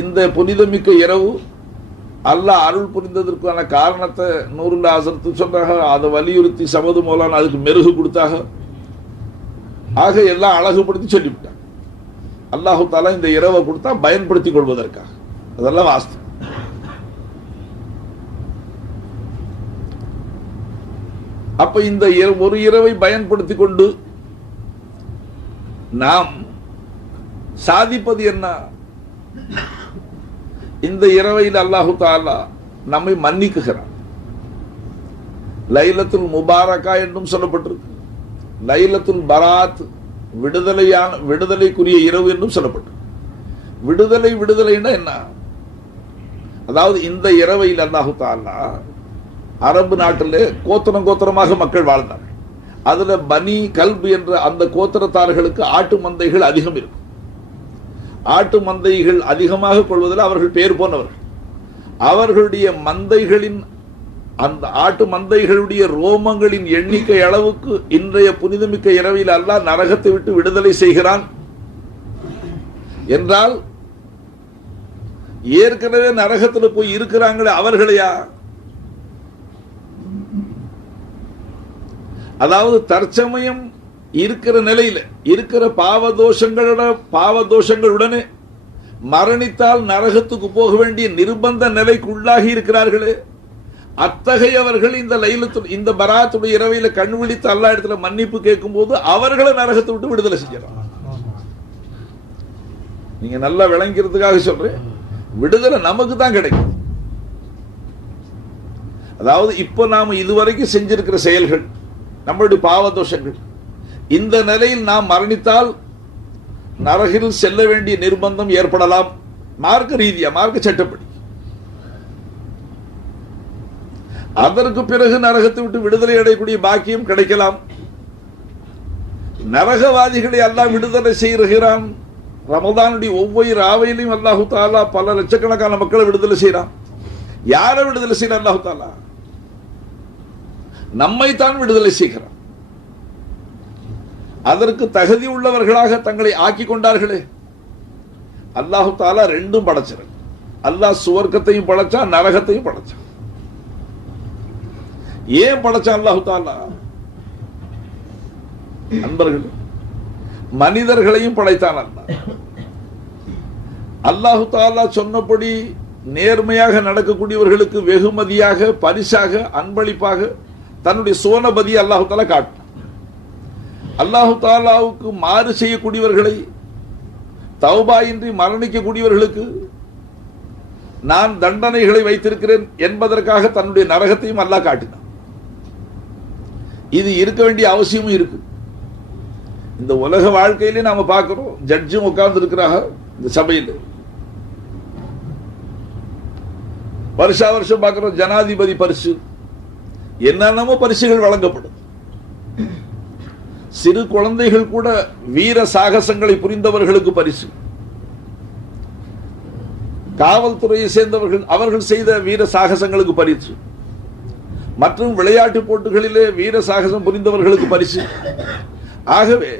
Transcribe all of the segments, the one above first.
இந்த புனிதமிக்க இரவு அல்லாஹ் அருள் புரிந்ததற்கான காரணத்தை நூறுல்லா ஹசரத்து சொன்னாங்க. அதை வலியுறுத்தி சமது மௌலானா அதுக்கு மெருகு கொடுத்தாக. ஆக எல்லாம் அழகுபடுத்தி சொல்லிவிட்டாங்க. அல்லாஹு தாலா இந்த இரவை கொடுத்தா பயன்படுத்திக் கொள்வதற்காக. அதெல்லாம் வாஸ்தவம். அப்ப இந்த ஒரு இரவை பயன்படுத்திக் கொண்டு நாம் சாதிப்பது என்ன? இந்த இரவையில் அல்லாஹு தாலா நம்மை மன்னிக்குகிறான். லைலத்துல் முபாரக்கா என்றும் சொல்லப்பட்டிருக்கு. லைலத்துல் பராத் விடுதலைக்குரிய இரவு என்றும் சொல்லப்பட்டிருக்கு. விடுதலைன்னா என்ன? அதாவது இந்த இரவையில் அல்லாஹு தாலா அரபு நாட்டிலே கோத்திரமாக மக்கள் வாழ்ந்தார்கள். அதுல பனி கல்பு என்ற அந்த கோத்திரத்தார்களுக்கு ஆட்டு மந்தைகள் அதிகம் இருக்கும். ஆட்டு மந்தைகள் அதிகமாக கொள்வதில் அவர்கள் பேர் போனவர்கள். அவர்களுடைய மந்தைகளின் அந்த ஆட்டு மந்தைகளுடைய ரோமங்களின் எண்ணிக்கை அளவுக்கு இன்றைய புனிதமிக்க இரவில் அல்லாஹ் நரகத்தை விட்டு விடுதலை செய்கிறான் என்றால், ஏற்கனவே நரகத்தில் போய் இருக்கிறாங்களே அவர்களையா? அதாவது தற்சமயம் இருக்கிற நிலையில இருக்கிற பாவதோஷங்களுடனே மரணித்தால் நரகத்துக்கு போக வேண்டிய நிர்பந்த நிலைக்கு உள்ளாகி இருக்கிறார்களே, அத்தகையவர்கள் இந்த பராத்துடைய இரவையில கண் விழித்து அல்லாஹ் இடத்துல மன்னிப்பு கேட்கும் போது அவர்களை நரகத்தை விட்டு விடுதலை செய்யலாம். நீங்க நல்லா விளங்கிறதுக்காக சொல்றேன். விடுதலை நமக்கு தான் கிடைக்கும். அதாவது இப்ப நாம இதுவரைக்கும் செஞ்சிருக்கிற செயல்கள், நம்மளுடைய பாவதோஷங்கள், இந்த நிலையில் நாம் மரணித்தால் நரகில் செல்ல வேண்டிய நிர்பந்தம் ஏற்படலாம். மார்க்க ரீதியா, மார்க்க சட்டப்படி. அதற்கு பிறகு நரகத்தை விட்டு விடுதலை அடையக்கூடிய பாக்கியம் கிடைக்கலாம். நரகவாதிகளை அல்லாஹ் விடுதலை செய்கிறான். ரமதானுடைய ஒவ்வொரு ராவையிலையும் அல்லாஹு தாலா பல லட்சக்கணக்கான மக்களை விடுதலை செய்யறான். யாரை விடுதலை செய்யறான்? அல்லாஹு தாலா நம்மைத்தான் விடுதலை செய்கிறான். அதற்கு தகுதி உள்ளவர்களாக தங்களை ஆக்கி கொண்டார்களே. அல்லாஹு தாலா ரெண்டும் படைச்சிருக்க. அல்லாஹ் சுவர்க்கத்தையும் படைச்சான், நரகத்தையும் படைச்சான். ஏன் படைச்சான் அல்லாஹு தாலா? நண்பர்கள், மனிதர்களையும் படைத்தான் அல்லாஹ். அல்லாஹு தாலா சொன்னபடி நேர்மையாக நடக்கக்கூடியவர்களுக்கு வெகுமதியாக, பரிசாக, அன்பளிப்பாக தன்னுடைய சோனபதி அல்லாஹு தாலா காட்டினான். அல்லாஹு தாலாவுக்கு மாறு செய்யக்கூடியவர்களை, தௌபாயின்றி மரணிக்கக்கூடியவர்களுக்கு நான் தண்டனைகளை வைத்திருக்கிறேன் என்பதற்காக தன்னுடைய நரகத்தையும் அல்லாஹ் காட்டினான். இது இருக்க வேண்டிய அவசியமும் இருக்கு. இந்த உலக வாழ்க்கையிலே நாம பார்க்கிறோம், ஜட்ஜும் உட்கார்ந்து இருக்கிறாங்க இந்த சபையில். வருஷா வருஷம் பார்க்கிறோம் ஜனாதிபதி பரிசு, என்னென்னமோ பரிசுகள் வழங்கப்படும். சிறு குழந்தைகள் கூட வீர சாகசங்களை புரிந்தவர்களுக்கு பரிசு. காவல்துறையை சேர்ந்தவர்கள் அவர்கள் செய்த வீர சாகசங்களுக்கு பரிசு. மற்றும் விளையாட்டு போட்டிகளிலே வீர சாகசம் புரிந்தவர்களுக்கு பரிசு. ஆகவே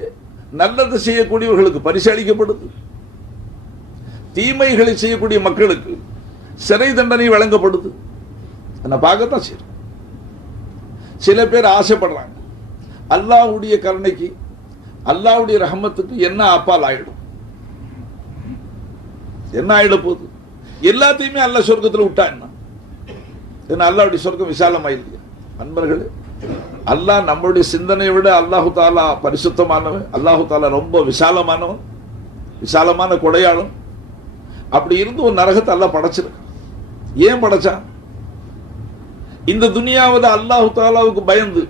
நல்லது செய்யக்கூடியவர்களுக்கு பரிசு அளிக்கப்படுது. தீமைகளை செய்யக்கூடிய மக்களுக்கு சிறை தண்டனை வழங்கப்படுது. பார்க்கத்தான் சரி. சில பேர் ஆசைப்படுறாங்க, அல்லாஹ்வுடைய கருணைக்கு, அல்லாஹ்வுடைய ரஹமத்துக்கு என்ன அப்பால் ஆயிடும், என்ன ஆயிட போகுது, எல்லாத்தையுமே அல்லாஹ் சொர்க்கத்தில் விட்டா என்ன? அல்லாஹ்வுடைய சொர்க்கம் விசாலமாயில்லையா? நண்பர்களே, அல்லாஹ் நம்மளுடைய சிந்தனையை விட அல்லாஹு தாலா பரிசுத்தமானவன். அல்லாஹு தாலா ரொம்ப விசாலமானவன், விசாலமான கொடையாளன். அப்படி இருந்து ஒரு நரகத்தை அல்லாஹ் படைச்சிருக்கான். ஏன் படைச்சான்? இந்த துனியாவது அல்லாஹு தாலாவுக்கு பயந்து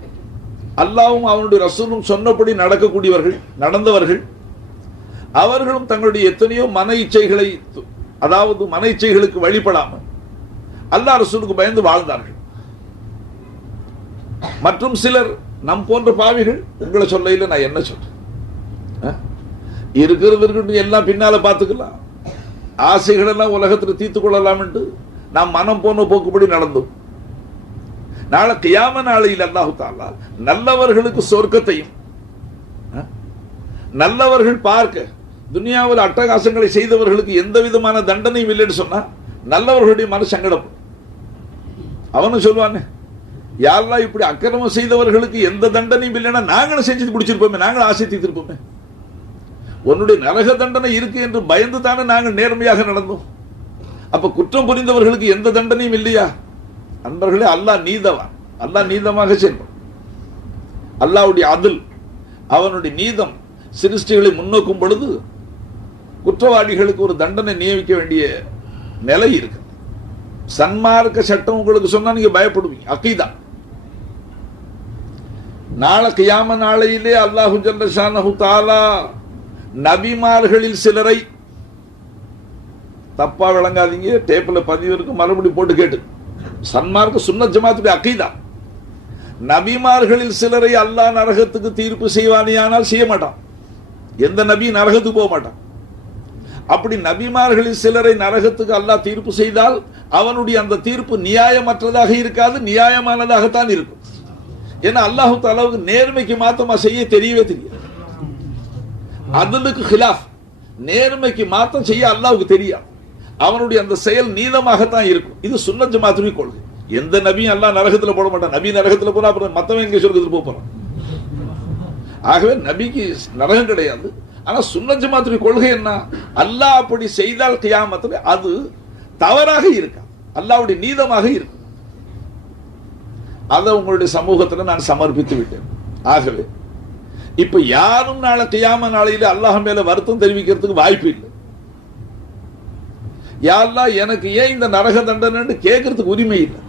அல்லாஹ்வும் அவனுடைய ரசூலும் சொன்னபடி நடக்கக்கூடியவர்கள், நடந்தவர்கள், அவர்களும் தங்களுடைய எத்தனையோ மன இச்சைகளை, அதாவது மன இச்சைகளுக்கு வழிபடாமல் அல்லாஹ் ரசூலுக்கு பயந்து வாழ்ந்தார்கள். மற்றும் சிலர் நம் போன்ற பாவிகள், உங்களை சொல்ல நான் என்ன சொல்றேன், இருக்கிறது எல்லாம் பின்னால பார்த்துக்கலாம், ஆசைகள் எல்லாம் உலகத்தில் தீர்த்து கொள்ளலாம் என்று நாம் மனம் போன போக்குப்படி நடந்தோம். நாளை கியாம நாளையில் அல்லாஹு தஆலா நல்லவர்களுக்கு சொர்க்கத்தையும், நல்லவர்கள் பார்க்க துனியாவில் அட்டகாசங்களை செய்தவர்களுக்கு எந்த விதமான தண்டனையும் இல்லைன்னு சொன்னா நல்லவர்களுடைய மனசு சங்கடப்படும். அவனும் சொல்லுவானே, யாரெல்லாம் இப்படி அக்கிரமம் செய்தவர்களுக்கு எந்த தண்டனையும் இல்லைன்னா நாங்களும் செஞ்சு பிடிச்சிருப்போமே, நாங்களும் ஆசை தீர்த்திருப்போமே. உன்னுடைய நரக தண்டனை இருக்கு என்று பயந்து தானே நாங்கள் நேர்மையாக நடந்தோம். அப்ப குற்றம் புரிந்தவர்களுக்கு எந்த தண்டனையும் இல்லையா? அன்பர்களே, அல்லாஹ் நீதவான், அல்லாஹ் நீதமாக செய்வான். அல்லாஹ்வுடைய அதில், அவனுடைய நீதம் சிருஷ்டிகளை முன்னோக்கும் பொழுது குற்றவாளிகளுக்கு ஒரு தண்டனை நியமிக்க வேண்டிய நிலை இருக்கு. சன்மார்க்க சட்டம் உங்களுக்கு சொன்னா நீங்க பயப்படுவீங்க. அகீதா நாளை கியாம நாளையிலே அல்லாஹு ஜல்ல ஷானஹு தஆலா நபிமார்களில் சிலரை, தப்பா விளங்காதீங்க, டேப்ல பதிவு இருக்கு, மறுபடியும் போட்டு கேட்டு, சன்மார்க்க சுன்னத் ஜமாத்துடைய அகீதா, நபிமார்களில் சிலரை அல்லாஹ் நரகத்துக்கு தீர்ப்பு செய்வானியானால் செய்ய மாட்டான். எந்த நபி நரகத்துக்கு போக மாட்டான். அப்படி நபிமார்களில் சிலரை நரகத்துக்கு அல்லாஹ் தீர்ப்பு செய்தால் அவனுடைய அந்த தீர்ப்பு நியாயமற்றதாக இருக்காது, நியாயமானதாகத்தான் இருக்கும். ஏன்னா அல்லாஹு தஆலாவுக்கு நேர்மைக்கு மாத்தமா செய்ய தெரியவே தெரியாது. அதுலுக்கு ஹிலாஃப், நேர்மைக்கு மாத்தம் செய்ய அல்லாஹ்வுக்கு தெரியாது. அவனுடைய அந்த செயல் நீதமாகத்தான் இருக்கும். இது சுன்னத் ஜமாத்துடைய கொள்கை. எந்த நபியும் அல்லாஹ் நரகத்துல போட மாட்டான். நபி நரகத்துல போனா அப்புறம் மத்தவன் எங்க சொர்க்கத்துக்கு போறான். ஆகவே நபிக்கு நரகம் கிடையாது. ஆனா சுன்னத் ஜமாத்துடைய கொள்கை என்ன? அல்லாஹ் அப்படி செய்தால் கியாமத்துல அது தவறாக இருக்கா, அல்லாஹ்வுடைய நீதமாக இருக்கும். அதை உங்களுடைய சமூகத்துல நான் சமர்ப்பித்து விட்டேன். ஆகவே இப்ப யாரும் நாளை கியாம நாளையில அல்லாஹ் மேல வருத்தம் தெரிவிக்கிறதுக்கு வாய்ப்பு இல்லை. யா அல்லாஹ், எனக்கு ஏன் இந்த நரக தண்டனை கேட்கறதுக்கு உரிமை இல்லை.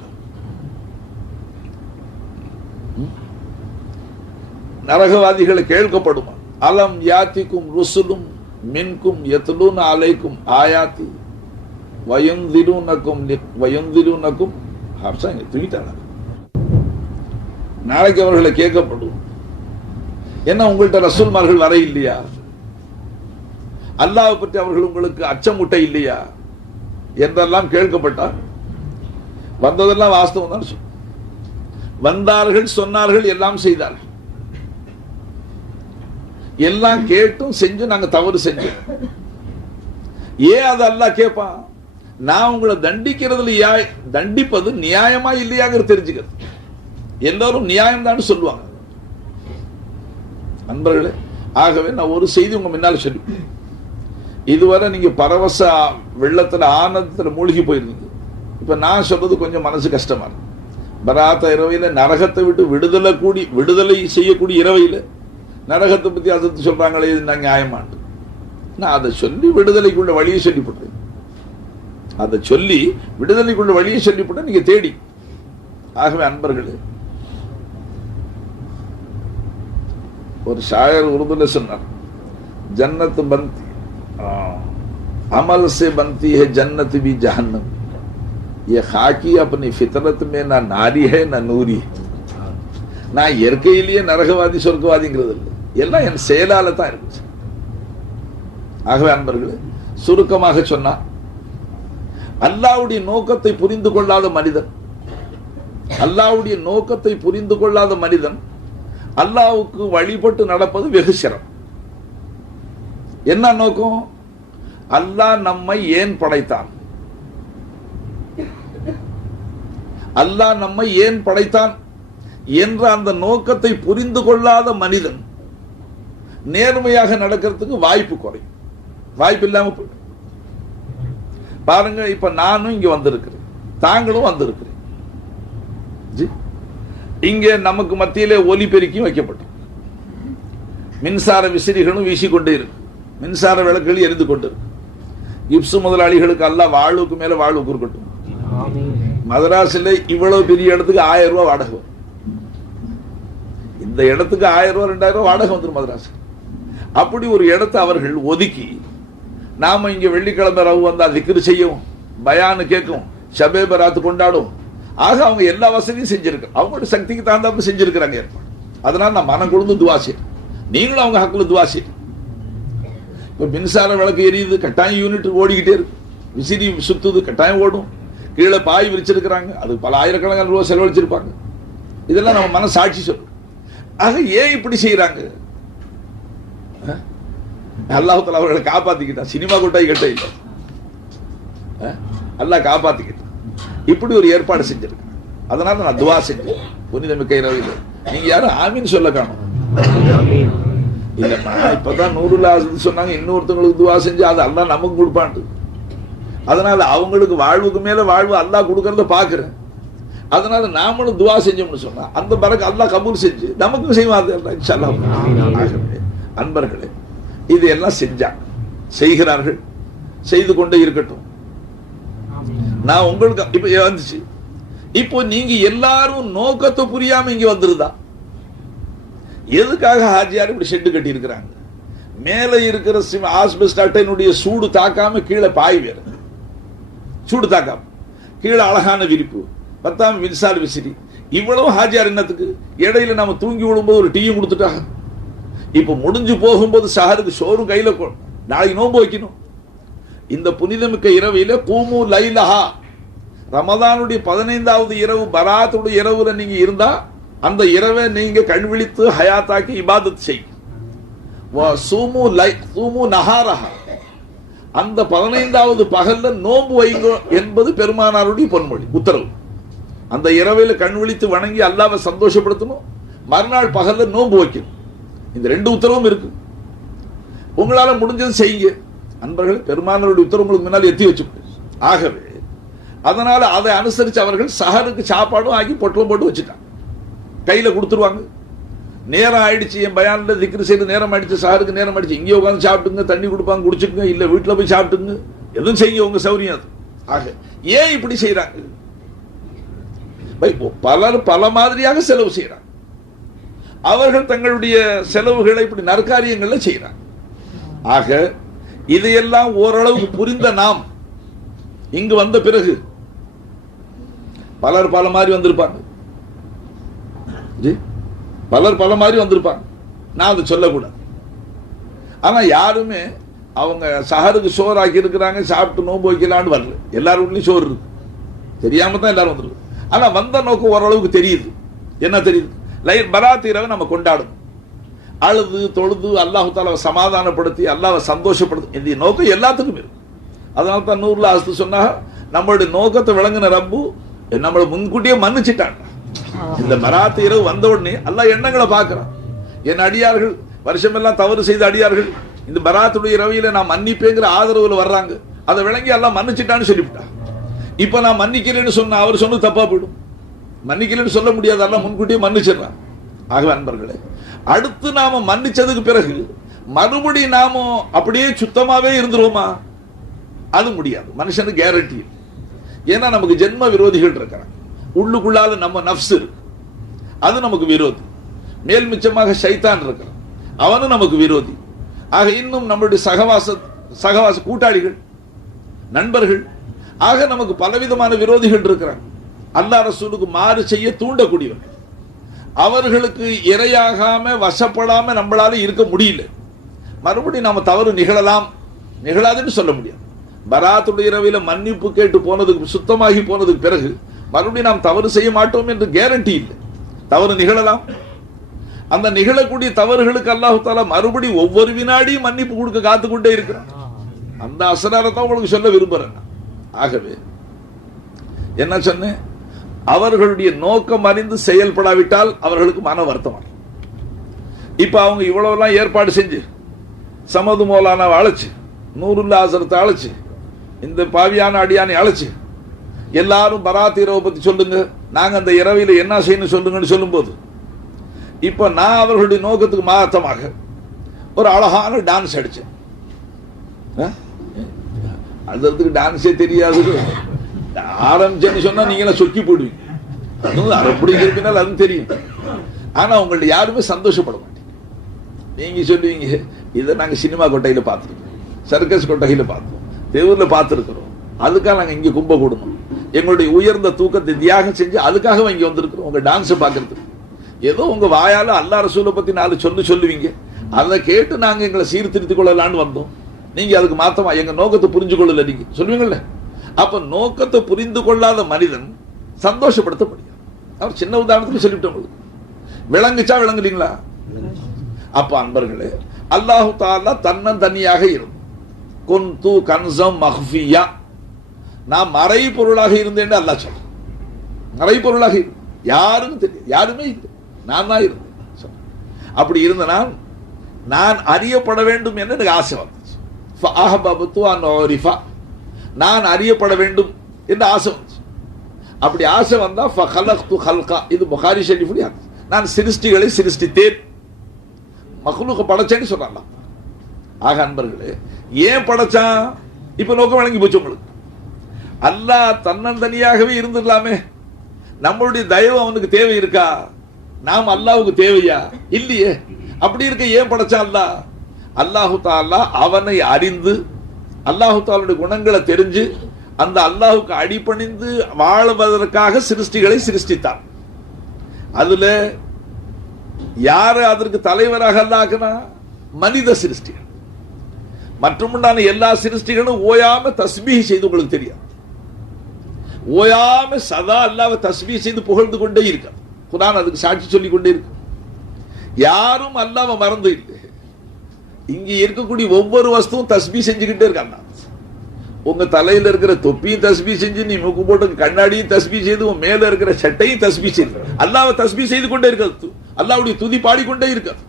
நரகவாதிகளை கேட்கப்படுமா? அலம் யாத்திக்கும் ருசுலும் மின்கும் யத்லூன அலைக்கும் ஆயாத்தி வயந்திருனக்கும் வயந்திருனக்கும் ஹப்சாங்க தூக்கிட்டாங்க. நாளைக்கு அவர்களை கேட்கப்படும், என்ன உங்கள்கிட்ட ரசூல்மார்கள் வர இல்லையா? அல்லாஹ்வை பற்றி அவர்கள் உங்களுக்கு அச்சமூட்ட இல்லையா என்றெல்லாம் கேட்கப்பட்டார். வந்ததெல்லாம் வாஸ்தவம் தான். வந்தார்கள், சொன்னார்கள், எல்லாம் செய்தார்கள். எல்லாம் கேட்டும் செஞ்சு நாங்க தவறு செஞ்சோம். ஏன் அது அல்லாஹ் கேட்பான்? நான் உங்களை தண்டிக்கிறதுல தண்டிப்பது நியாயமா இல்லையாங்கிறது தெரிஞ்சுக்கிறது. எல்லாரும் நியாயம் தான் சொல்லுவாங்க அன்பர்களே. ஆகவே நான் ஒரு செய்தி உங்க முன்னால சொல்லி, இதுவரை நீங்க பரவச வெள்ளத்துல ஆனந்தத்துல மூழ்கி போயிருந்தீங்க. இப்ப நான் சொல்றது கொஞ்சம் மனசு கஷ்டமா இருக்கு. பராத்த இரவையில நரகத்தை விட்டு விடுதலை செய்யக்கூடிய இரவையில நரகத்தை பத்தி அதை சொல்றாங்களே, இது நான் நியாயமாட்டு. நான் அதை சொல்லி விடுதலைக்குள்ள வழியை சொல்லிவிட்டேன். அதை சொல்லி விடுதலைக்குள்ள வழியை சொல்லிவிட்டேன், நீங்க தேடி. ஆகவே அன்பர்களே, ஒரு ஷாயர் உருதுல சொன்னார், ஜன்னத் பந்தி अमल से बनती है जन्नत भी जहन्नम, ये खाकी अपनी फितरत में ना नारी है ना नूरी है. நான் இயற்கையிலேயே நரகவாதி சொர்க்கவாதிங்கிறது இல்லை, எல்லாம் என் செயலால தான் இருந்துச்சு. ஆகவே அன்பர்களே, சுருக்கமாக சொன்னா, அல்லாஹ்வுடைய நோக்கத்தை புரிந்து கொள்ளாத மனிதன், அல்லாஹ்வுடைய நோக்கத்தை புரிந்து கொள்ளாத மனிதன் அல்லாஹ்வுக்கு வழிபட்டு நடப்பது வெகு சிரமம். என்ன நோக்கம்? அல்லாஹ் நம்மை ஏன் படைத்தான், அல்லாஹ் நம்மை ஏன் படைத்தான் என்ற அந்த நோக்கத்தை புரிந்து கொள்ளாத மனிதன் நேர்மையாக நடக்கிறதுக்கு வாய்ப்பு குறையும். வாய்ப்பு இல்லாம போயிடும். பாருங்க, இப்ப நானும் இங்க வந்திருக்கிறேன், தாங்களும் வந்திருக்கிறேன். இங்க நமக்கு மத்தியிலே ஒலிபெருக்கியும் வைக்கப்பட்டு மின்சார விசிறிகளும் வீசிக்கொண்டே இருக்கு, மின்சார விளக்குகள் எரிந்து கொண்டு இருக்கு. கிப்சு முதலாளிகளுக்கு அல்லாஹ் வாழ்வுக்கு மேல வாழ்வு கொடுக்கட்டும். மதராசில இவ்வளவு பெரிய இடத்துக்கு 1000 ரூபாய் வாடகை, இந்த இடத்துக்கு 1000 ரூபாய் 2000 வாடகை வந்துடும் மதராசு. அப்படி ஒரு இடத்தை அவர்கள் ஒதுக்கி, நாம இங்க வெள்ளிக்கிழமை ரவு வந்தா திக்ரு செய்யும், பயானு கேட்கும், ஷபே பராத்து கொண்டாடும். ஆக அவங்க எல்லா வசதியும் செஞ்சிருக்காங்க, அவங்களோட சக்திக்கு தகுந்தாப்புல செஞ்சிருக்கிறாங்க ஏற்பாடு. அதனால நான் மனம் கொண்டு துவா செய்யறேன், நீங்களும் அவங்க ஹக்குல துவா செய்யணும். இப்ப மின்சார விளக்கு எரியுது, கட்டாயம் யூனிட் ஓடிக்கிட்டே இருக்கு, விசிறி சுத்துது, கட்டாயம் ஓடும், கீழே பாய் விரிச்சிருக்கிறாங்க, அது பல ஆயிரக்கணக்கான ரூபாய் செலவழிச்சிருப்பாங்க. இதெல்லாம் நம்ம மன சாட்சி சொல்லும். ஆக ஏன் இப்படி செய்யறாங்க? அல்லாஹ் தஆலா அவர்களை காப்பாத்திக்கிட்டான். சினிமா கொட்டாய் கட்ட இல்லை, அல்லாஹ் காப்பாத்திக்கிட்டான். இப்படி ஒரு ஏற்பாடு செஞ்சிருக்கு. அதனால நான் துவா செஞ்சேன் புனிதமிக்க இரவில். நீங்க யாரும் ஆமீன் சொல்ல காணும் இல்லம்மா. இப்பதான் 100 சொன்னாங்க, இன்னொருத்தவங்களுக்கு துவா செஞ்சு அது அல்லாஹ் நமக்கு கொடுப்பான்ட்டு. அதனால அவங்களுக்கு வாழ்வுக்கு மேல வாழ்வு அல்லாஹ் கொடுக்கறத பாக்குறேன். அதனால நாமளும் துவா செஞ்சோம்னு சொன்னா அந்த பரக்கு அல்லாஹ் கபூல் செஞ்சு நமக்கும் செய்வாங்க இன்ஷாஅல்லாஹ். அன்பர்களே, இது எல்லாம் செய்கிறார்கள், செய்து கொண்டே இருக்கட்டும். நான் உங்களுக்கு இப்ப வந்துச்சு. இப்போ நீங்க எல்லாரும் நோக்கத்தை புரியாம இங்க வந்துருதா? எதுக்காக ஹாஜியார் இப்படி ஷெட்டு கட்டி இருக்கிறாங்க? மேல இருக்கிற ஆஸ்பெஸ்ட் அட்டையினுடைய சூடு தாக்காம கீழே பாய் வேற, சூடு தாக்காம கீழே அழகான விரிப்பு, 10ஆம் மின்சார விசிறி, இவ்வளவு ஹாஜியார் என்னத்துக்கு? இடையில நம்ம தூங்கி விடும்போது ஒரு டீயும் கொடுத்துட்டாங்க. இப்ப முடிஞ்சு போகும்போது சஹருக்கு சோறும் கையில, நாளைக்கு நோன்பு வைக்கணும். இந்த புனிதமிக்க இரவில கூமு லைலஹா, ரமதானுடைய 15வது இரவு பராத்துடைய இரவுல நீங்க இருந்தா அந்த இரவை நீங்க கண் விழித்து ஹயாத்தாக்கி இபாதத் செய்யுங்க. சூமு நஹாரஹா, அந்த 15வது பகல்ல நோன்பு வைங்க என்பது பெருமானாருடைய பொன்மொழி உத்தரவு. அந்த இரவையில கண் விழித்து வணங்கி அல்லாஹ்வை சந்தோஷப்படுத்தணும், மறுநாள் பகல்ல நோன்பு வைக்கணும். இந்த 2 உத்தரவும் இருக்கு. உங்களால முடிஞ்சது செய்யுங்க. அன்பர்கள், பெருமானாருடைய உத்தரவு உங்களுக்கு முன்னால் எத்தி வச்சு. ஆகவே அதனால அதை அனுசரிச்சு அவர்கள் சஹருக்கு சாப்பாடும் ஆக்கி பொட்டலம் போட்டு வச்சுட்டாங்க, கையில கொடுத்துருவாங்க. நேரம் ஆயிடுச்சு, என் பயான்ல திக்ரு செய்து நேரம் ஆயிடுச்சு, சஹருக்கு நேரம் ஆயிடுச்சு, இங்கே உட்காந்து சாப்பிட்டுங்க, தண்ணி கொடுப்பாங்க குடிச்சுங்க, இல்ல வீட்டுல போய் சாப்பிட்டுங்க, எதுவும் செய்யுங்க, உங்க சௌரியம் அது. ஆக ஏன் இப்படி செய்யறாங்க? பலர் பல மாதிரியாக செலவு செய்யறாங்க. அவர்கள் தங்களுடைய செலவுகளை இப்படி நற்காரியங்கள்ல செய்யறாங்க. ஆக இதையெல்லாம் ஓரளவுக்கு புரிந்த நாம் இங்கு வந்த பிறகு பலர் பல மாதிரி வந்திருப்பாங்க, பலர் பல மாதிரி வந்திருப்பாங்க. நான் அதை சொல்லக்கூடாது. ஆனா யாருமே அவங்க சஹருக்கு சோறு ஆக்கி இருக்கிறாங்க, சாப்பிட்டு நோன்பு வைக்கலான்னு வரல. எல்லாரும் வீட்லயும் சோறு இருக்கு, தெரியாம தான் எல்லாரும் வந்துருக்கு. ஆனா வந்த நோக்கம் ஓரளவுக்கு தெரியுது. என்ன தெரியுது? பராத் இரவை நம்ம கொண்டாடணும், அழுது தொழுது அல்லாஹ் தஆலாவை சமாதானப்படுத்தி அல்லாஹ்வை சந்தோஷப்படுத்தி, இந்த நோக்கம் எல்லாத்துக்கும் இருக்கு. அதனால தான் 100 சொன்னா நம்மளுடைய நோக்கத்தை விளங்கின ரப்பு நம்மளை முன்கூட்டியே மன்னிச்சுட்டாங்க. இந்த பராத் இரவு வந்த உடனே அல்லாஹ் எண்ணங்களை பார்க்கிறான். என் அடியார்கள் வருஷமெல்லாம் தவறு செய்த அடியார்கள் இந்த பராத்துடைய இரவியில நான் மன்னிப்பேங்கிற ஆதரவுல வர்றாங்க, அதை விளங்கி அல்லாஹ் மன்னிச்சுட்டான்னு சொல்லிவிட்டான். இப்ப நான் மன்னிக்கலன்னு சொன்ன அவர் சொன்னது தப்பா போயிடும். மன்னிக்கலன்னு சொல்ல முடியாது, அல்லாஹ் முன்கூட்டியே மன்னிச்சிடறான். ஆகவே அன்பர்களே, அடுத்து நாம மன்னிச்சதுக்கு பிறகு மறுபடி நாம அப்படியே சுத்தமாவே இருந்துருவோமா? அது முடியாது, மனுஷனுக்கு கேரண்டி. ஏன்னா நமக்கு ஜென்ம விரோதிகள் இருக்கிறாங்க. உள்ளுக்குள்ளால நம்ம நஃப்ஸ் இருக்கு, அது நமக்கு விரோதி. மேல் மிச்சமாக ஷைத்தான் இருக்கிறான், அவனும் நமக்கு விரோதி. ஆக இன்னும் நம்மளுடைய சகவாச கூட்டாளிகள், நண்பர்கள், ஆக நமக்கு பலவிதமான விரோதிகள் இருக்கிறாங்க. அல்லாஹ் ரசூலுக்கு மாறு செய்ய தூண்டக்கூடியவர்கள். அவர்களுக்கு இரையாகாம வசப்படாம நம்மளால இருக்க முடியல. மறுபடியும் நாம தவறு நிகழாதுன்னு சொல்ல முடியாது. பராத்துடைய இரவில மன்னிப்பு கேட்டு போனதுக்கு, சுத்தமாகி போனதுக்கு பிறகு மறுபடியும் நாம் தவறு செய்ய மாட்டோம் என்று கேரண்டி இல்லை. தவறு நிகழலாம். அந்த நிகழக்கூடிய தவறுகளுக்கு அல்லாஹ் தஆலா மறுபடியும் ஒவ்வொரு வினாடியும் மன்னிப்பு கொடுக்க காத்துக்கொண்டே இருக்கிறான். அந்த அசராரத்தை உங்களுக்கு சொல்ல விரும்புறேன். ஆகவே என்ன சொன்னேன்? அவர்களுடைய நோக்கம் அறிந்து செயல்படாவிட்டால் அவர்களுக்கு மன வருத்தம். இப்ப அவங்க இவ்வளவுலாம் ஏற்பாடு செஞ்சு சமது மௌலானாவை அழைச்சு, நூருல்லா ஹஸரத்தை அழைச்சு, இந்த பாவியான அடியானை அழைச்சு, எல்லாரும் பராத் இரவை பத்தி சொல்லுங்க, நாங்க அந்த இரவில என்ன செய்யணும் சொல்லுங்கன்னு சொல்லும் போது, இப்ப நான் அவர்களுடைய நோக்கத்துக்கு மாற்றமாக ஒரு அழகான டான்ஸ் அடிச்சேன். அதுக்கு டான்ஸே தெரியாது, ஆரம்பிச்சேன்னு சொன்னா நீங்க சொக்கி போடுவீங்க. அப்படி இருப்பினால் அது தெரியும். ஆனா உங்கள்ட்ட யாருமே சந்தோஷப்பட மாட்டீங்க. நீங்க சொல்லுவீங்க, இதை நாங்க சினிமா கொட்டையில பார்த்துருக்கோம், சர்க்கஸ் கொட்டையில பார்த்தோம், தேவூர்ல பார்த்துருக்கிறோம், அதுக்காக நாங்க இங்க கும்ப கூடணும், எங்களுடைய உயர்ந்த தூக்கத்தை தியாகம் செஞ்சு அதுக்காக இங்க வந்திருக்கிறோம் உங்க டான்ஸை பார்க்கறதுக்கு. ஏதோ உங்க வாயால அல்லாஹ் ரசூலை பத்தி 4 சொல்லுவீங்க, அதை கேட்டு நாங்க எங்களை சீர்திருத்திக் கொள்ளலான்னு வந்தோம். நீங்க அதுக்கு மாத்தமா எங்க நோக்கத்தை புரிஞ்சு கொள்ளல நீங்க சொல்லுவீங்கல்ல. அப்ப நோக்கத்தை புரிந்து கொள்ளாத மனிதன் சந்தோஷப்படுத்த முடியாது. அவர் சின்ன உதாரணத்துக்கு சொல்லிவிட்டோம், விளங்குச்சா விளங்குறீங்களா? அப்ப அன்பர்களே, அல்லாஹு தஆலா தன்னந்தனியாக இருக்கும். குன்து கன்ஸம் மஹ்ஃபியா, நான் மறைபொருளாக இருந்தேன் அல்லாஹ் சொல்றான். மறைபொருளாக இரு, யாரும் தெரியும், யாருமே இல்லை, நான் தான் இருந்தேன். அப்படி இருந்த நான் அறியப்பட வேண்டும் என்று எனக்கு ஆசை வந்துச்சு. நான் அறியப்பட வேண்டும் என்று ஆசை வந்துச்சு. அப்படி ஆசை வந்தா ஃபகலக்து ஹல்கா, இது புகாரி ஷரீஃப்ல நான் சிருஷ்டிகளை சிருஷ்டித்தேன், மக்லூக்க படைச்சேன்னு சொல்றாங்க. ஆக அன்பர்களே, ஏன் படைச்சான்? இப்ப நோக்கம் வழங்கி போச்சு உங்களுக்கு. அல்லாஹ் தன்னந்தனியாகவே இருந்துடலாமே, நம்மளுடைய தயவு அவனுக்கு தேவை இருக்கா? நாம் அல்லாஹ்வுக்கு தேவையா? இல்லையே. அப்படி இருக்க ஏன் படைச்சான் அல்லாஹ்? அல்லாஹு தஆலா அவனை அறிந்து அல்லாஹு தஆலாவுடைய குணங்களை தெரிஞ்சு அந்த அல்லாஹ்வுக்கு அடிபணிந்து வாழ்வதற்காக சிருஷ்டிகளை சிருஷ்டித்தான். அதுல யாரு அதற்கு தலைவராக அல்லாஹ்னா? மனித சிருஷ்டிகள். மற்றுமுண்டான எல்லா சிருஷ்டிகளும் ஓயாம தஸ்பீஹ் செய்து, உங்களுக்கு தெரியும், ஓயாம சதா அல்லாஹ்வை தஸ்பீஹ் செய்து புகழ்ந்து கொண்டே இருக்க. குர்ஆன் அதுக்கு சாட்சி சொல்லிக் கொண்டே இருக்கு. யாரும் அல்லாஹ்வை மறந்து இல்லை. இங்க இருக்கக்கூடிய ஒவ்வொரு வஸ்துவும் தஸ்பீஹ் செஞ்சுக்கிட்டே இருக்காங்க. உங்க தலையில இருக்கிற தொப்பியும் தஸ்பீஹ் செஞ்சு, நீ மூக்கு போட்டு கண்ணாடியும் தஸ்பீஹ் செய்து, உன் மேல இருக்கிற சட்டையும் தஸ்பீஹ் செய்து அல்லாஹ்வை தஸ்பீஹ் செய்து கொண்டே இருக்கிறது. அல்லாஹ்வுடைய துதி பாடிக்கொண்டே இருக்கிறது.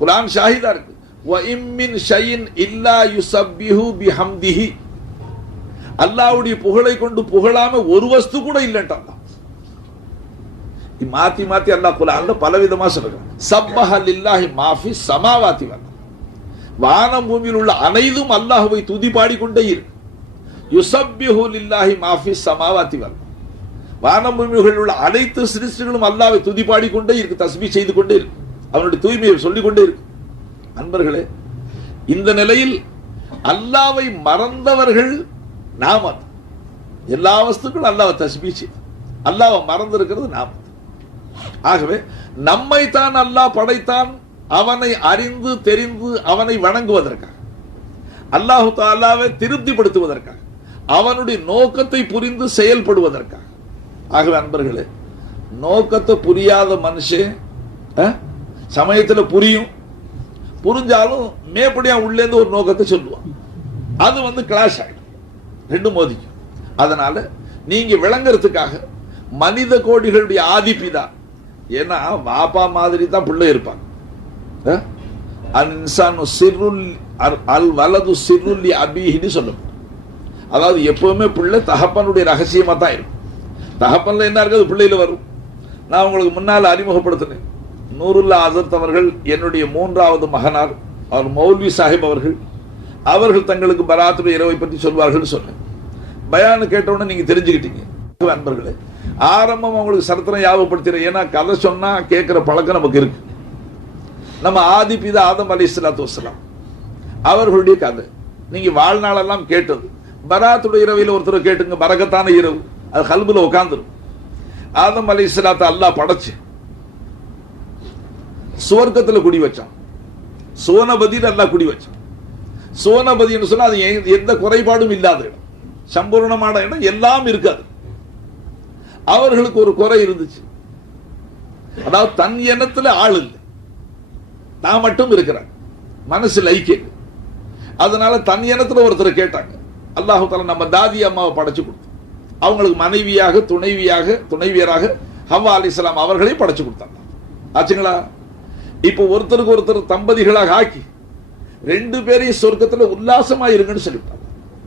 குர்ஆன் ஷாஹிதா இருக்கு. வ இம் மின் ஷைஇன் இல்லா யுஸப்பிஹு பிஹம்திஹி, அல்லாஹ்வுடைய புகழை கொண்டு புகழாம ஒரு வஸ்து கூட இல்லன்றான். மாத்தி மாத்தி அல்லாஹ் குர்ஆன்ல பலவிதமா சொல்றான். சப்பஹ லில்லாஹி மாஃபி ஸமாவாதி வல், வானம் பூமியில் உள்ள அனைத்தும் அல்லாஹ்வை துதி பாடிக்கொண்டே இருக்கு. யுஸப்பிஹு லில்லாஹி மாஃபி ஸமாவாதி வல், வானம் பூமியில் உள்ள அனைத்து சிருஷ்டிகளும் அல்லாஹ்வை துதி பாடிக்கொண்டே இருக்கு, தஸ்பீஹ் செய்து கொண்டே இருக்கு, அவனுடைய தூய்மையை சொல்லிக் கொண்டே இருக்கு. அன்பர்களே, இந்த நிலையில் அல்லாஹ்வை மறந்தவர்கள் நாம. எல்லா வஸ்துக்களும் அல்லாஹ்வை தஸ்பீஹ் செய்து, அல்லாஹ்வை மறந்திருக்கிறது நாம. ஆகவே நம்மை தான் அல்லாஹ் படைத்தான், அவனை அறிந்து தெரிந்து அவனை வணங்குவதற்காக, அல்லாஹு தஆலாவை திருப்திப்படுத்துவதற்காக, அவனுடைய நோக்கத்தை புரிந்து செயல்படுவதற்காக. ஆகவே அன்பர்களே, நோக்கத்தை புரியாத மனுஷன் சமயத்துல புரியும், புரிஞ்சாலும் மேப்படியா உள்ளேந்து ஒரு நோக்கத்தை சொல்லுவான். அது கிளாஷ் ஆயிடும், ரெண்டும் மோதிக்கும். அதனால நீங்க விளங்குறதுக்காக மனித கோடிகளுடைய ஆதிப்பிதா, ஏன்னா வாப்பா மாதிரி தான் பிள்ளை இருப்பாங்க. சொல்லும், அதாவது எப்பவுமே பிள்ளை தகப்பனுடைய ரகசியமா தான் இருக்கும். தகப்பன்ல என்ன இருக்குது பிள்ளையில வரும். நான் உங்களுக்கு முன்னால் அறிமுகப்படுத்தினேன், நூருல்லா ஆஸத் அவர்கள் என்னுடைய 3வது மகனார். அவர் மௌல்வி சாஹிப் அவர்கள் தங்களுக்கு பராத்துடைய இரவை பற்றி சொல்வார்கள் சொன்னேன். பயானு கேட்டவுடனே நீங்க தெரிஞ்சுக்கிட்டீங்க. அன்பர்களே, ஆரம்பம் உங்களுக்கு சரித்திரம் ஞாபகப்படுத்துறேன், ஏன்னா கதை சொன்னா கேட்கிற பழக்கம் நமக்கு இருக்கு. நம்ம ஆதிபிதா ஆதம் அலைஹிஸ்ஸலாத்து வஸ்ஸலாம் அவர்களுடைய கதை நீங்க வாழ்நாளெல்லாம் கேட்டது. பராத்துடைய இரவையில் ஒருத்தர் கேட்டுங்க, பரக்கத்தான இரவு, அது கல்புல உட்கார்ந்துரும். ஆதம் அலைஹிஸ்ஸலாத்தை அல்லாஹ் படைச்சு சுவர்க்கத்துல குடி வச்சான். சோனபதியில் அல்லாஹ் குடி வச்சான். சோனபதினு சொன்னா அது எந்த குறைபாடும் இல்லாத இடம், சம்பூர்ணமான இடம், எல்லாம் இருக்காது. அவர்களுக்கு ஒரு குறை இருந்துச்சு, அதாவது தன் எண்ணத்துல ஆள் இல்லை, நான் மட்டும் இருக்கிறேன், மனசு ஐக்கியம். அதனால தன் எண்ணத்துல ஒருத்தர் கேட்டாங்க. அல்லாஹு தஆலா நம்ம தாதி அம்மாவை படைச்சு கொடுத்தோம், அவங்களுக்கு மனைவியாக துணைவியராக ஹவ்வா அலைஹிஸ்ஸலாம் அவர்களையும் படைச்சு கொடுத்தாங்க. ஆச்சுங்களா? இப்போ ஒருத்தருக்கு ஒருத்தர் தம்பதிகளாக ஆக்கி 2 பேரையும் சொர்க்கத்துல உல்லாசமா இருங்கன்னு சொல்லிட்டாங்க.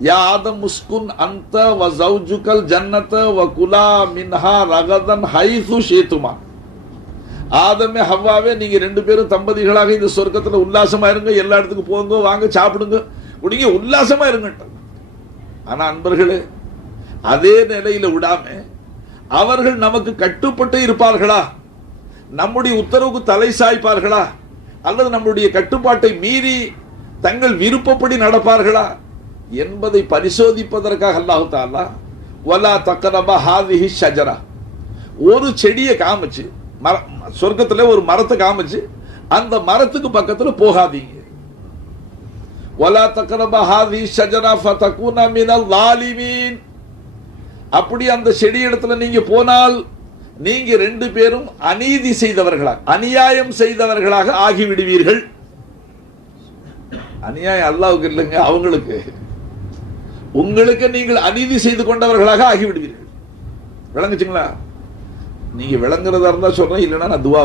யா ஆதம் முஸ்குன் அன்த வ ஜௌஜுகல் ஜன்னத வ குலா மின்ஹா ரகதன் ஹைது ஷீதுமா. ஆதமே ஹவ்வாவே, நீங்க 2 பேரும் தம்பதிகளாக இந்த சொர்க்கத்துல உல்லாசமா இருங்க, எல்லா இடத்துக்கு போங்க, வாங்க, சாப்பிடுங்க, குடிங்க, உல்லாசமா இருங்க. ஆனா அன்பர்களே, அதே நிலையில விடாம அவர்கள் நமக்கு கட்டுப்பட்டு இருப்பார்களா, நம்முடைய உத்தரவுக்கு தலை சாய்ப்பார்களா, அல்லது நம்முடைய கட்டுப்பாட்டை மீறி தங்கள் விருப்பப்படி நடப்பார்களா என்பதை பரிசோதிப்பதற்காக அல்லாஹ் தஆலா வலா தக்ரபா ஹாதிஹி ஷஜரா, ஒரு செடியை காமிச்சு, சொர்க்கத்துல ஒரு மரத்தை காமிச்சு, அந்த மரத்துக்கு பக்கத்துல போகாதீங்க. வலா தக்ரபா ஹாதிஹி ஷஜரா ஃபதகுனா மினல் ஸாலிமீன். அப்படி அந்த செடி இடத்துல நீங்க போனால் நீங்க 2 பேரும் அநீதி செய்தவர்களாக, அநியாயம் செய்தவர்களாக ஆகிவிடுவீர்கள். அநியாயம் அல்லாவுக்கு இல்லைங்க, அவங்களுக்கு. உங்களுக்கு நீங்கள் அநீதி செய்து கொண்டவர்களாக ஆகிவிடுவீர்கள். விளங்குச்சுங்களா? நீங்க விளங்குறதா இருந்தா சொல்றேன், இல்லைன்னா நான் துவா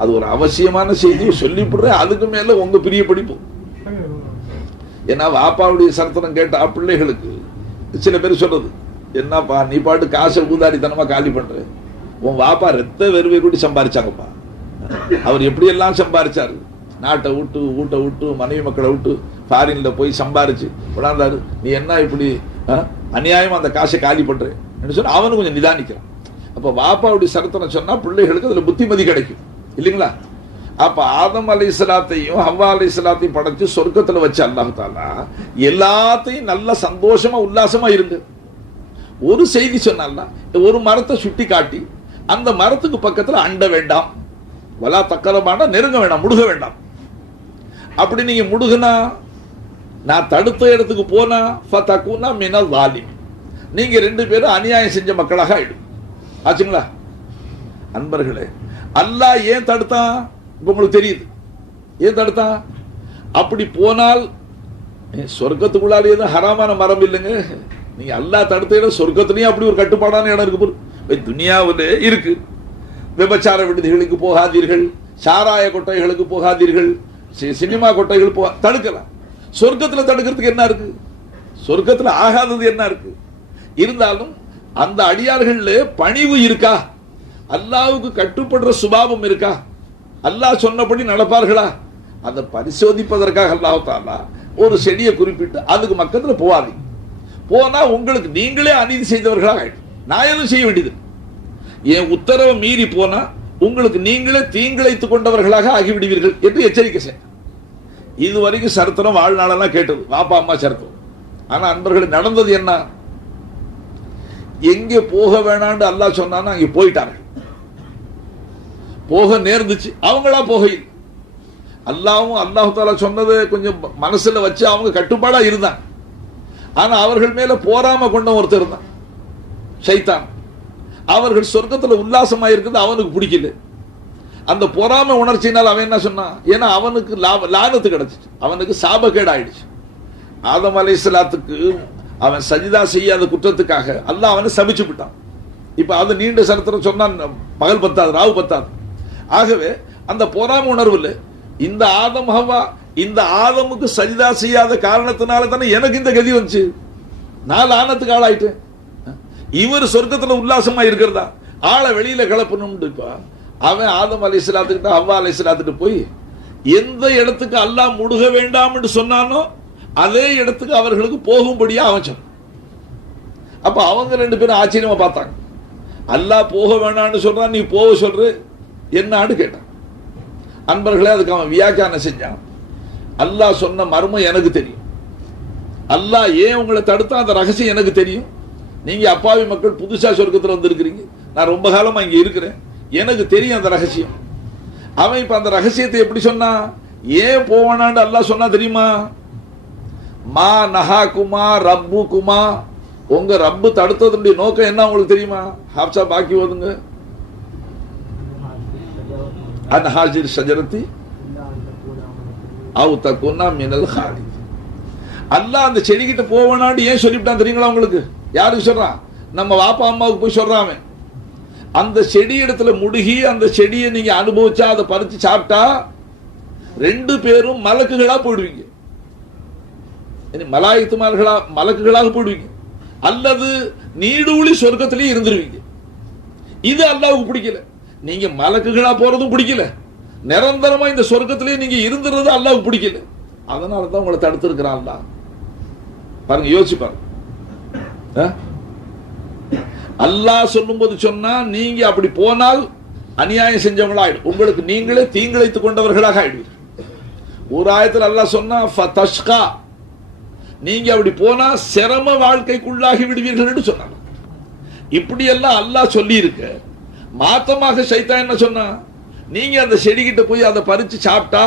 அது ஒரு அவசியமான செய்தியை சொல்லிவிடுறேன். அதுக்கு மேல உங்க பிரிய படிப்பு. ஏன்னா வாப்பாவுடைய சரித்திரம் கேட்டா பிள்ளைகளுக்கு சில பேர் சொல்றது, என்னப்பா நீ பாட்டு காசை ஊதாரித்தனமா காலி பண்ற, உன் வாப்பா ரத்த வெறுவை கூட்டி சம்பாரிச்சாங்கப்பா. அவர் எப்படி எல்லாம் சம்பாரிச்சாரு, நாட்டை விட்டு வீட்டை விட்டு மனைவி மக்களை விட்டு ஃபாரின்ல போய் சம்பாரிச்சு விடாந்தாரு, நீ என்ன இப்படி அநியாயமா அந்த காசை காலி பண்ற சொன்னா அவனு கொஞ்சம் நிதானிக்கிறான். அப்ப வாப்பாவுடைய சரித்திரம் சொன்னா பிள்ளைகளுக்கு அதுல புத்திமதி கிடைக்கும் இல்லைங்களா? அப்ப ஆதம் அலைஹிஸ்ஸலாத்தையும் ஹவ்வா அலைஹிஸ்ஸலாத்தையும் படைச்சு சொர்க்கத்துல வச்சு அல்லாஹ் தஆலா எல்லாத்தையும் நல்ல சந்தோஷமா உல்லாசமா இருந்து ஒரு செய்தி சொன்னா, ஒரு மரத்தை சுட்டி காட்டி அந்த மரத்துக்கு பக்கத்துல அண்ட வேண்டாம், வலா தக்கரமான நெருங்க வேண்டாம், முடுக வேண்டாம். அப்படி நீங்க முடுகுனா, நான் தடுத்த இடத்துக்கு போனா ஃபதகுனா மினல் வாலிம், நீங்க ரெண்டு பேரும் அநியாயம் செஞ்ச மக்களாக ஆயிடும். ஆச்சுங்களா? அன்பர்களே, அல்லாஹ் ஏன் தடுத்தான் உங்களுக்கு தெரியுது. ஏன் தடுத்தான்? அப்படி போனால் சொர்க்கத்துக்குள்ளால எதுவும் ஹராமான மரம் இல்லைங்க. நீங்க அல்லாஹ் தடுத்த இடம் சொர்க்கத்திலையும் அப்படி ஒரு கட்டுப்பாடான இடம் இருக்கு. துனியாவிலே இருக்கு. விபச்சார விடுதிகளுக்கு போகாதீர்கள், சாராய கொட்டைகளுக்கு போகாதீர்கள், சினிமா கொட்டைகள் தடுக்கலாம். சொர்க்கத்துல தடுக்கிறதுக்கு என்ன இருக்கு? சொர்க்கத்துல ஆகாதது என்ன இருக்கு? இருந்தாலும் அந்த அடியார்கள்ல பணிவு இருக்கா? அல்லாஹ்வுக்கு கட்டுப்படுற சுபாவம் இருக்கா? அல்லாஹ் சொன்னபடி நடப்பார்களா? அதை பரிசோதிப்பதற்காக அல்லாஹ் தஆலா ஒரு செடியை குறிப்பிட்டு அதுக்கு பக்கத்துல போவாதீங்க. போனா உங்களுக்கு நீங்களே அநீதி செய்தவர்களாக ஆயிடும். நான் எதுவும் செய்ய வேண்டியது, என் உத்தரவை மீறி போனா உங்களுக்கு நீங்களே தீங்கிழைத்துக் கொண்டவர்களாக ஆகிவிடுவீர்கள் என்று எச்சரிக்கை செய்ய. இதுவரைக்கும் சரித்திரம் வாழ்நாளெல்லாம் கேட்டது, வாப்பா அம்மா சரித்திரம். ஆனா அன்பர்கள் நடந்தது என்ன? எங்கே போக வேணான்னு அல்லாஹ் சொன்னான்னு அங்கே போயிட்டார்கள். போக நேர்ந்துச்சு, அவங்களா போகையில். அல்லாஹ்வும் அல்லாஹ் தஆலா சொன்னதை கொஞ்சம் மனசுல வச்சு அவங்க கட்டுப்பாடா இருந்தாங்க. ஆனா அவர்கள் மேல போராம கொண்ட ஒருத்தர் இருந்தான், ஷைத்தான். அவர்கள் சொர்க்கத்துல உல்லாசமா இருக்கிறது அவனுக்கு பிடிக்கல. அந்த பொறாம உணர்ச்சியினால் அவன் என்ன சொன்னான்? ஏன்னா அவனுக்கு லானத்து கிடைச்சிச்சு, அவனுக்கு சாபக்கேடு ஆயிடுச்சு. ஆதம் அலைஹிஸ்ஸலாத்துக்கு அவன் சஜிதா செய்யாத குற்றத்துக்காக அல்லாஹ் அவனை சபிச்சு விட்டான். இப்ப அது நீண்ட சரித்திரம் சொன்னான், பகல் பத்தாது, ராவு பத்தாது. ஆகவே அந்த பொறாம உணர்வு இல்லை. இந்த ஆதம் ஹவ்வா இந்த ஆதமுக்கு சஜிதா செய்யாத காரணத்தினால தானே எனக்கு இந்த கதி வந்துச்சு, நான் லானத்துக்கு ஆளாயிட்டேன். இவர் சொர்க்கத்துல உல்லாசமா இருக்கிறதா, ஆளை வெளியில கிளப்பணும்னு இப்ப அவன் ஆதம் அலைஹிஸ்ஸலாத்துக்கிட்ட ஹவ்வா அலைஹிஸ்ஸலாத்துக்கிட்ட போய் எந்த இடத்துக்கு அல்லாஹ் முடுக வேண்டாம் என்று சொன்னானோ அதே இடத்துக்கு அவர்களுக்கு போகும்படியா அவன் சொன்னான். அப்ப அவங்க ரெண்டு பேரும் ஆச்சரியமா பார்த்தாங்க. அல்லாஹ் போக வேண்டாம்னு சொல்றான், நீ போக சொல்ற என்னான்னு கேட்டான். அன்பர்களே, அதுக்கு அவன் வியாக்கியானம் செஞ்சான். அல்லாஹ் சொன்ன மர்மம் எனக்கு தெரியும், அல்லாஹ் ஏன் உங்களை தடுத்தா அந்த ரகசியம் எனக்கு தெரியும். நீங்க அப்பாவி மக்கள் புதுசா சொர்க்கத்துல வந்திருக்கிறீங்க, நான் ரொம்ப காலமா இங்க இருக்கிறேன், எனக்கு தெரியும் அந்த ரகசியம். அவன் இப்ப அந்த ரகசியத்தை எப்படி சொன்னா, ஏன் போவானான்னு அல்லாஹ் சொன்னா தெரியுமா? மா நஹாகுமா ரப்புகுமா, உங்க ரப்பு தடுத்ததுடைய நோக்கம் என்ன உங்களுக்கு தெரியுமா? ஹாப்சா பாக்கி ஓதுங்க. அன்ஹாஜிர் ஷஜரத்தி அவு தகுனா மினல் ஹாலித். அல்லாஹ் அந்த செடிகிட்ட போவானான்னு ஏன் சொல்லிவிட்டான் தெரியுங்களா உங்களுக்கு? யாருக்கு சொல்றான்? நம்ம வாப்பா அம்மாவுக்கு போய் சொல்றான். அந்த செடி இடத்துல முடுகி அந்த செடியை நீங்க அனுபவிச்சா, அதை பறிச்சு சாப்பிட்டா ரெண்டு பேரும் மலக்குகளா போயிடுவீங்க, மலாயித்துமார்களா மலக்குகளாக போயிடுவீங்க, அல்லது நீடூழி சொர்க்கத்திலேயே இருந்துருவீங்க. இது அல்லாஹ்வுக்கு பிடிக்கல. நீங்க மலக்குகளா போறதும் பிடிக்கல, நிரந்தரமா இந்த சொர்க்கத்திலேயே நீங்க இருந்துறது அல்லாஹ்வுக்கு பிடிக்கல. அதனாலதான் உங்களை தடுத்திருக்கிறான் அல்லாஹ். பாருங்க, யோசிச்சு பாருங்க. அல்லாஹ் சொல்லும் போது சொன்னா நீங்க அப்படி போனால் அநியாயம் செஞ்சவங்களா ஆயிடும், உங்களுக்கு நீங்களே தீங்கிழைத்துக் கொண்டவர்களாக ஆயிடுவீர்கள். ஒரு ஆயத்தில் அல்லாஹ் சொன்னா ஃபதஷ்கா, நீங்க அப்படி போனா சிரம வாழ்க்கைக்குள்ளாகி விடுவீர்கள் என்று சொன்னாங்க. இப்படி எல்லாம் அல்லாஹ் சொல்லி இருக்க, மாத்தமாக ஷைத்தான் என்ன சொன்னா, நீங்க அந்த செடிகிட்ட போய் அதை பறிச்சு சாப்பிட்டா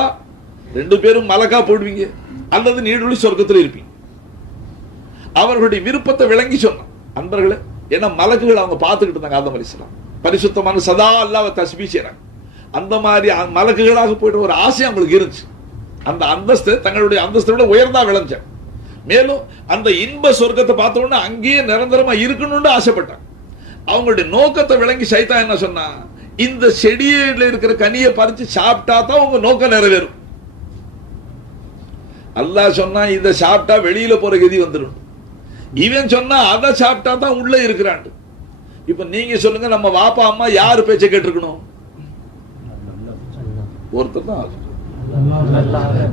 ரெண்டு பேரும் மலக்கா போடுவீங்க, அல்லது நீடுழி சொர்க்கத்தில் இருப்பீங்க. அவர்களுடைய விருப்பத்தை விளங்கி சொன்னான். அன்பர்களே, ஏன்னா மலக்குகள் அவங்க பார்த்துக்கிட்டு இருந்தாங்க. ஆதம் அலைஹிஸ்ஸலாம் பரிசுத்தமான சதா அல்லாஹ்வை தஸ்பீஹ் செய்றாங்க. அந்த மாதிரி மலக்குகளாக போயிட்டு ஒரு ஆசை அவங்களுக்கு இருந்துச்சு. அந்த அந்தஸ்து தங்களுடைய அந்தஸ்தை விட உயர்ந்தா விளைஞ்ச. மேலும் அந்த இன்ப சொர்க்கத்தை பார்த்த உடனே அங்கேயே நிரந்தரமா இருக்கணும்னு ஆசைப்பட்டாங்க. அவங்களுடைய நோக்கத்தை விளங்கி சைத்தான் என்ன சொன்னா, இந்த செடியில இருக்கிற கனியை பறிச்சு சாப்பிட்டா தான் உங்க நோக்கம் நிறைவேறும். அல்லாஹ் சொன்னா இதை சாப்பிட்டா வெளியில போற கதி வந்துடும். இவன் சொன்னா அதை சாப்பிட்டா தான் உள்ள இருக்கிறான். இப்ப நீங்க சொல்லுங்க, நம்ம வாப்பா அம்மா யாரு பேச்சை கேட்டிருக்கணும்? ஒருத்தர் தான்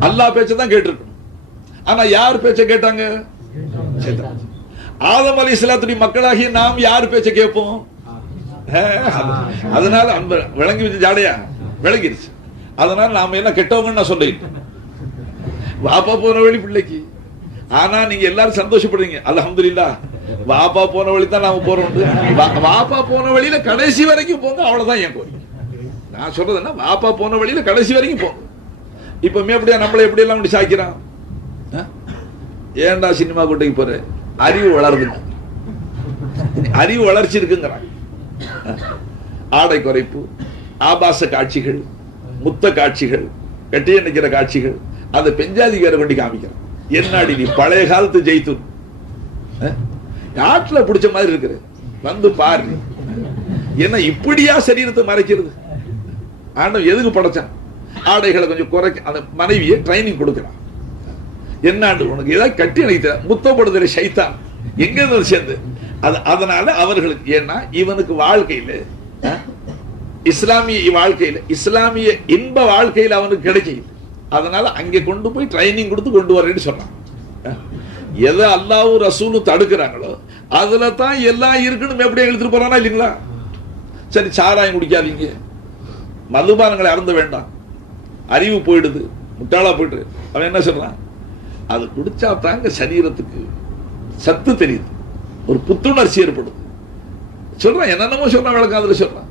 அல்லாஹ் பேச்சை தான் கேட்டிருக்கணும். ஆனா யார் பேச்சை கேட்டாங்க? ஆதம் அலைஹிஸ்ஸலாத்துடைய மக்களாகி நாம் யார் பேச்சை கேட்போம்? அதனால விளங்கி வச்சு ஜாடையா விளங்கிருச்சு. அதனால நாம என்ன கெட்டவங்கன்னு நான் சொல்லிட்டேன். வாப்பா போன வழி பிள்ளைக்கு. ஆனா நீங்க எல்லாரும் சந்தோஷப்படுறீங்க, அல்ஹம்துலில்லாஹ். வாப்பா போன வழி தான் நாம போறோம். வாப்பா போன வழியில கடைசி வரைக்கும் போங்க, அவ்வளவுதான் என் கோரிக்கை. நான் சொல்றது என்ன, வாப்பா போன வழியில கடைசி வரைக்கும் போங்க. இப்ப எப்படியா நம்மளை எப்படி எல்லாம் அப்படி சாய்க்கிறான்? ஏன்டா சினிமா கூட்டைக்கு போற? அறிவு வளருதுங்க, அறிவு வளர்ச்சி இருக்குங்கிறான். ஆடை குறைப்பு, ஆபாச காட்சிகள், முத்த காட்சிகள், கட்டிய நிக்கிற காட்சிகள், அதை பெஞ்சாதிகார கொண்டு காமிக்கிறான். என்னடி நீ பழைய காலத்து ஜெயித்து ஆட்டுல பிடிச்ச மாதிரி இருக்கிற வந்து பாரு. என்ன இப்படியா சரீரத்தை மறைக்கிறது? ஆண்டவன் எதுக்கு படைச்சான்? ஆடைகளை கொஞ்சம் குறைக்க அந்த மனைவியை ட்ரைனிங் கொடுக்கிறான். என்னாண்டு உனக்கு ஏதாவது கட்டி அணைத்த முத்தப்படுதலை சைத்தான் எங்க இருந்து சேர்ந்து. அதனால அவர்களுக்கு ஏன்னா இவனுக்கு வாழ்க்கையில இஸ்லாமிய வாழ்க்கையில இஸ்லாமிய இன்ப வாழ்க்கையில் அவனுக்கு கிடைக்கல. அதனால அங்கே கொண்டு போய் ட்ரைனிங் கொடுத்து கொண்டு வரேன்னு சொன்னான். எதை அல்லாஹ்வும் ரசூலும் தடுக்கிறாங்களோ அதுல தான் எல்லாம் இருக்குன்னு எப்படி எழுதிட்டு போறானா இல்லைங்களா? சரி, சாராயம் குடிக்காதீங்க, மதுபானங்களை அருந்த வேண்டாம், அறிவு போயிடுது, முட்டாளா போயிட்டு. அவன் என்ன சொல்றான்? அது குடிச்சா தாங்க சரீரத்துக்கு சத்து தெரியுது, ஒரு புத்துணர்ச்சி ஏற்படுது சொல்றான். என்னென்னமோ சொல்றான், விளக்காதுல சொல்றான்.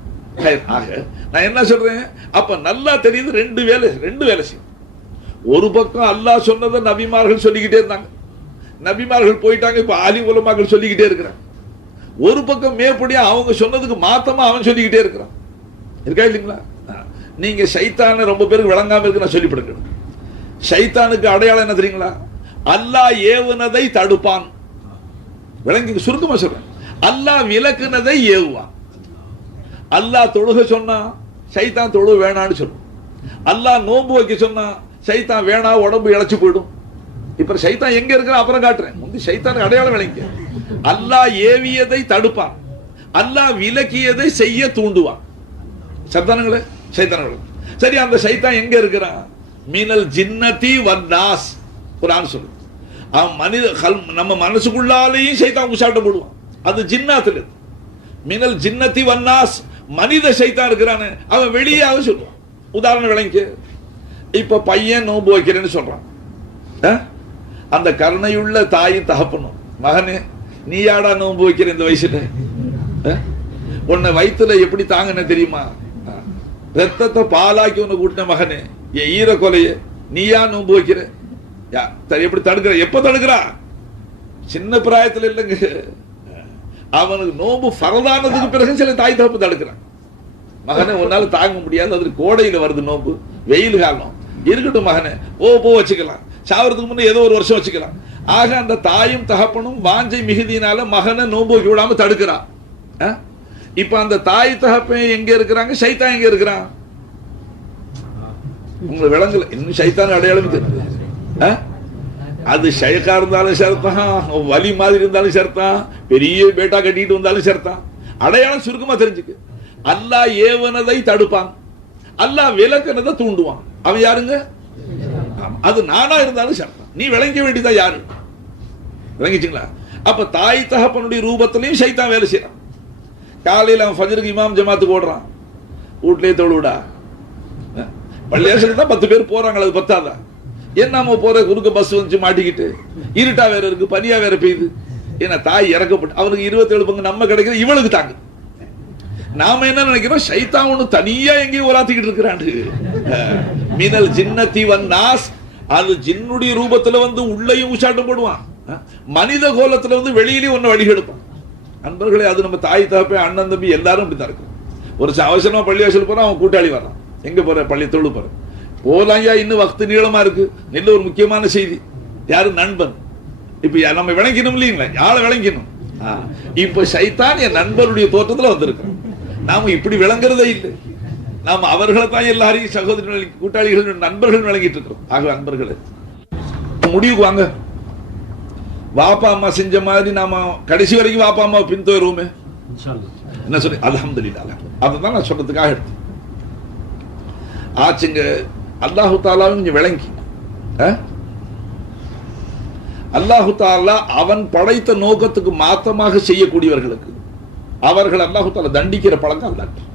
ஆக நான் என்ன சொல்றேன், அப்ப நல்லா தெரியுது. ரெண்டு வேலை செய்யும். ஒரு பக்கம் அல்லாஹ் சொன்னதை நபிமார்கள் சொல்லிக்கிட்டே இருந்தாங்க, நபிமார்கள் போயிட்டாங்க, இப்ப ஆலிம் உலமாக்கள் சொல்லிக்கிட்டே இருக்கிறாங்க. ஒரு பக்கம் மேற்படியா அவங்க சொன்னதுக்கு மாத்தமா அவன் சொல்லிக்கிட்டே இருக்கிறான். இருக்கா இல்லைங்களா? நீங்க சைத்தான ரொம்ப பேருக்கு விளங்காம இருக்கு, நான் சொல்லிவிடுங்க. சைத்தானுக்கு அடையாளம் என்ன தெரியுங்களா? அல்லாஹ் ஏவுனதை தடுப்பான். விளங்கி சுருக்கமா சொல்றேன், அல்லாஹ் விலக்குனதை ஏவுவான். அல்லாஹ் தொழுக சொன்னா சைத்தான் தொழுக வேணான்னு சொல்லும். அல்லாஹ் நோன்பு வைக்க சொன்னா சைத்தான் வேணா, உடம்பு இழைச்சு போயிடும். இப்ப சைத்தான் எங்க இருக்கிற அப்புறம் காட்டுறேன். முந்தி சைத்தானுக்கு அடையாளம் விளங்க. அல்லாஹ் ஏவியதை தடுப்பான், அல்லாஹ் விலக்கியதை செய்ய தூண்டுவான். சைத்தானுங்களே சைத்தானுங்களே. சரி, அந்த சைத்தான் எங்க இருக்கிறான்? மினல் ஜின்னதி வன்னாஸ் குர்ஆன் சொல்லு. அவன் மனித நம்ம மனசுக்குள்ளாலேயும் சைத்தான் உசாட்டம் போடுவான். அது ஜின்னாத்துல. மினல் ஜின்னதி வன்னாஸ் மனித சைத்தான் இருக்கிறானே அவன் வெளியாக சொல்லுவான். உதாரணம் விளங்க. இப்ப பையன் நோன்பு வைக்கிறேன்னு சொல்றான். அந்த கருணையுள்ள தாயும் தகப்பனும், மகனே நீ யாடா நோன்பு வைக்கிற இந்த வயசுல? உன்னை வயிற்றுல எப்படி தாங்கன்னு தெரியுமா? ரத்தத்தை பாலாக்கி உன்னை கூட்டின மகனே, என் ஈர கொலைய நீயா நோன்பு வைக்கிற? எப்படி தடுக்கிற? எப்ப தடுக்கிறா? சின்ன பிராயத்துல இல்லைங்க, அவனுக்கு நோன்பு பரதானதுக்கு பிறகு சில தாய் தகப்பு தடுக்கிறான். மகனே உன்னால தாங்க முடியாது, அது கோடையில வருது நோன்பு, வெயில் காலம், இருக்கட்டும் மகனே, போ வச்சுக்கலாம், சாவறதுக்கு முன்னே ஏதோ ஒரு வருஷம் வச்சுக்கலாம். ஆக அந்த தாயும் தகப்பனும் வாஞ்சை மிகுதியினால மகனை நோன்பு வைக்க விடாம தடுக்கிறான். இப்ப அந்த தாய் தகப்பன் எங்க இருக்கிறாங்க? சைத்தான் எங்க இருக்கிறான்? உங்களுக்கு விளங்கல இன்னும் சைத்தான் அடையாளம் தெரியுது. அது ஷைக்கா இருந்தாலும் சரிதான், வலி மாதிரி இருந்தாலும் சரிதான், பெரிய பேட்டா கட்டிட்டு வந்தாலும் சரிதான். அடையாளம் சுருக்கமா தெரிஞ்சுக்கு. அல்லாஹ் ஏவனதை தடுப்பான், அல்லாஹ் விலக்குனதை தூண்டுவான். அவன் யாருங்க? அது நானா இருந்தாலும் சரிதான். நீ விளங்க வேண்டியதா யாரு? விளங்கிச்சுங்களா? அப்ப தாய் தகப்பனுடைய ரூபத்திலையும் சைத்தான் வேலை செய்யறான். காலையில் அவன் ஃபஜ்ருக்கு இமாம் ஜமாத்துக்கு ஓடுறான், வீட்லயே தொழுவிடா. பள்ளியாசல் தான் 10 பேர் போறாங்க, அது பத்தாதா? என்ன போற குறுக்க பஸ் வந்து மாட்டிக்கிட்டு, இருட்டா வேற இருக்கு, பனியா வேற பெய்யுது. ஏன்னா தாய் இறக்கப்பட்டு அவனுக்கு 27 பங்கு நம்ம கிடைக்கிறது இவளுக்கு தாங்க. நாம என்ன நினைக்கிறோம்? சைத்தான் ஒண்ணு தனியா எங்கேயும் உலாத்திக்கிட்டு இருக்கிறான். மினல் ஜின்னதி வன்னாஸ், அது ஜின்னுடைய ரூபத்துல வந்து உள்ளேயும் உச்சாட்டம் போடுவான், மனித கோலத்துல வந்து வெளியிலேயும் ஒன்னு வழி எடுப்பான். அன்பர்களே, அது நம்ம தாய் தகப்ப அண்ணன் தம்பி எல்லாரும் இப்படித்தான் இருக்கும். ஒரு அவசரமா பள்ளிவாசல் போனா அவன் கூட்டாளி வர்றான், எங்க போற? பள்ளி தொழு போற. போலாயா, இன்னும் வக்து நீளமா இருக்கு. நல்ல ஒரு முக்கியமான செய்தி. யாரு? நண்பன். இப்ப நம்ம விளங்கினோம் இல்லைங்களா? யாரை விளங்கினோம்? இப்ப சைத்தான் என் நண்பருடைய தோற்றத்துல வந்திருக்கிறோம். நாம இப்படி விளங்குறதே இல்லை. நாம அவர்களை தான் எல்லாரையும் சகோதரர்கள், கூட்டாளிகள், நண்பர்கள் விளங்கிட்டு இருக்கிறோம். ஆக நண்பர்களே, முடிவுக்கு வாங்க. வாப்பா அம்மா செஞ்ச மாதிரி நாம கடைசி வரைக்கும் வாப்பா அம்மா பின்தொடருவோமே. என்ன சொல்லி? அல்ஹம்துலில்லாஹ். அதுதான் நான் சொல்றதுக்காக எடுத்து ஆச்சுங்க. அல்லாஹு தாலாவும் கொஞ்சம் விளங்கி, அல்லாஹு தாலா அவன் படைத்த நோக்கத்துக்கு மாத்தமாக செய்யக்கூடியவர்களுக்கு அவர்கள் அல்லாஹு தாலா தண்டிக்கிற பழக்கம் அல்லாஹ்.